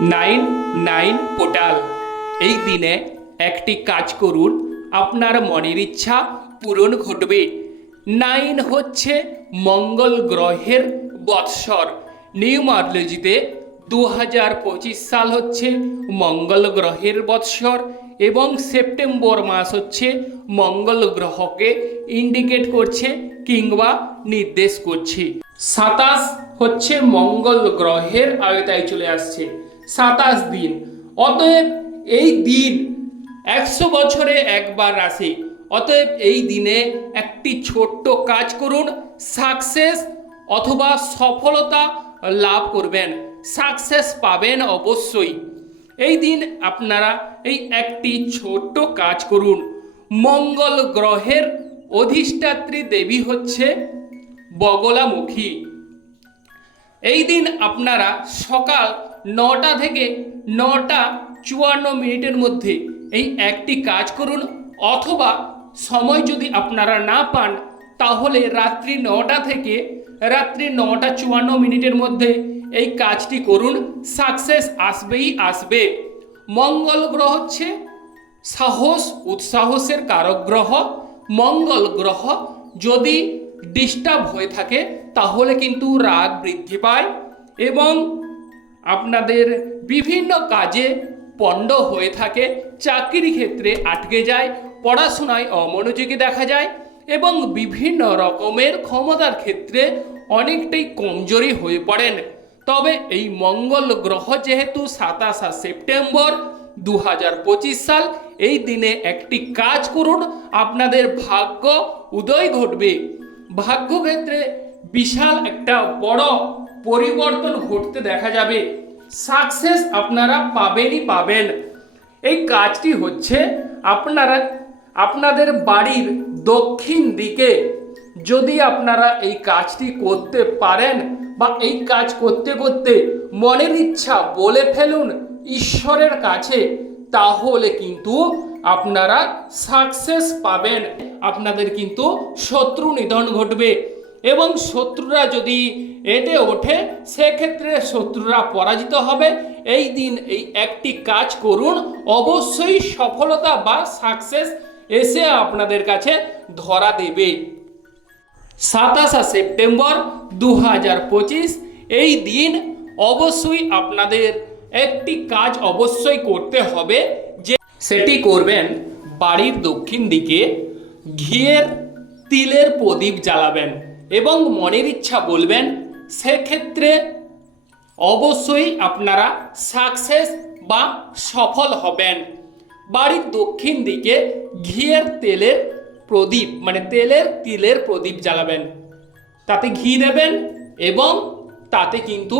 Nine nine portal. এই দিনে একটি কাজ করুন, আপনার মনের ইচ্ছা পূরণ ঘটবে। নাইন হচ্ছে মঙ্গল গ্রহের বৎসর। নিউমার্লজিতে দু হাজার পঁচিশ সাল হচ্ছে মঙ্গল গ্রহের বৎসর এবং সেপ্টেম্বর মাস হচ্ছে মঙ্গল গ্রহকে ইন্ডিকেট করছে কিংবা নির্দেশ করছে। সাতাশ হচ্ছে মঙ্গল গ্রহের আয়তায় চলে আসছে। সাতাশ দিন। অতএব এই দিন একশো বছরে একবার আসে অতএব এই দিনে একটি ছোট্ট কাজ করুন সাকসেস অথবা সফলতা লাভ করবেন। সাকসেস পাবেন অবশ্যই। এই দিন আপনারা এই একটি ছোট্ট কাজ করুন। মঙ্গল গ্রহের অধিষ্ঠাত্রী দেবী হচ্ছে বগলামুখী। এই দিন আপনারা সকাল নটা থেকে নটা চুয়ান্ন মিনিটের মধ্যে এই একটি কাজ করুন, অথবা সময় যদি আপনারা না পান, তাহলে রাত্রি নটা থেকে রাত্রি নটা চুয়ান্ন মিনিটের মধ্যে এই কাজটি করুন, সাকসেস আসবেই আসবে। মঙ্গল গ্রহ হচ্ছে সাহস, উৎসাহসের কারক গ্রহ। মঙ্গল গ্রহ যদি ডিস্টার্ব হয়ে থাকে, তাহলে কিন্তু রাগ বৃদ্ধি পায় এবং আপনাদের বিভিন্ন কাজে পণ্ড হয়ে থাকে চাকরি ক্ষেত্রে আটকে যায়, পড়াশোনায় অমনোযোগী দেখা যায় এবং বিভিন্ন রকমের ক্ষমতার ক্ষেত্রে অনেকটাই কমজোরি হয়ে পড়েন। তবে এই মঙ্গল গ্রহ যেহেতু সাতাশা সেপ্টেম্বর দু হাজার পঁচিশ সাল, এই দিনে একটি কাজ করুন, আপনাদের ভাগ্য উদয় ঘটবে। ভাগ্যক্ষেত্রে বিশাল একটা বড় পরিবর্তন ঘটতে দেখা যাবে। সাকসেস আপনারা পাবেনই পাবেন। এই কাজটি হচ্ছে আপনারা, আপনাদের বাড়ির দক্ষিণ দিকে যদি আপনারা এই কাজটি করতে পারেন বা এই কাজ করতে করতে মনের ইচ্ছা বলে ফেলুন ঈশ্বরের কাছে, তাহলে কিন্তু আপনারা সাকসেস পাবেন। আপনাদের কিন্তু শত্রু নিধন ঘটবে এবং শত্রুরা যদি এটে ওঠে, সেক্ষেত্রে শত্রুরা পরাজিত হবে। এই দিন এই একটি কাজ করুন, অবশ্যই সফলতা বা সাকসেস এসে আপনাদের কাছে ধরা দেবে। সাতাশা সেপ্টেম্বর দু হাজার পঁচিশ, এই দিন অবশ্যই আপনাদের একটি কাজ অবশ্যই করতে হবে, যে সেটি করবেন বাড়ির দক্ষিণ দিকে, ঘিয়ের তিলের প্রদীপ জ্বালাবেন এবং মনের ইচ্ছা বলবেন সেক্ষেত্রে অবশ্যই আপনারা সাকসেস বা সফল হবেন। বাড়ির দক্ষিণ দিকে ঘিয়ের তেলের প্রদীপ মানে তেলের তিলের প্রদীপ জ্বালাবেন। তাতে ঘি দেবেন এবং তাতে কিন্তু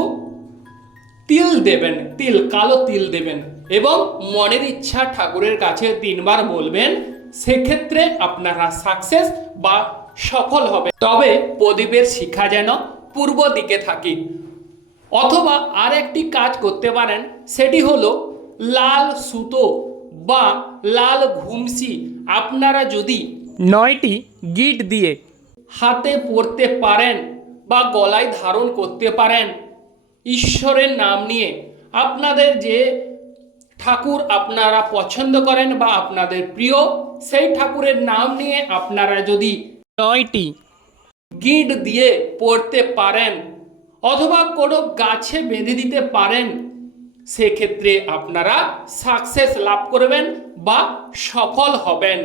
তিল দেবেন, তিল, কালো তিল দেবেন এবং মনের ইচ্ছা ঠাকুরের কাছে তিনবার বলবেন, সেক্ষেত্রে আপনারা সাকসেস বা সফল হবে তবে প্রদীপের শিখা যেন পূর্ব দিকে থাকে। অথবা আর একটি কাজ করতে পারেন, সেটি হলো লাল সুতো বা লাল ঘুমসি আপনারা যদি নয়টি গিট দিয়ে হাতে পরতে পারেন বা গলায় ধারণ করতে পারেন, ঈশ্বরের নাম নিয়ে আপনাদের যে ঠাকুর আপনারা পছন্দ করেন বা আপনাদের প্রিয়, সেই ঠাকুরের নাম নিয়ে আপনারা যদি নয়টি গিট দিয়ে পড়তে পারেন অথবা কোনো গাছে বেঁধে দিতে পারেন। সেক্ষেত্রে আপনারা সাকসেস লাভ করবেন বা সফল হবেন।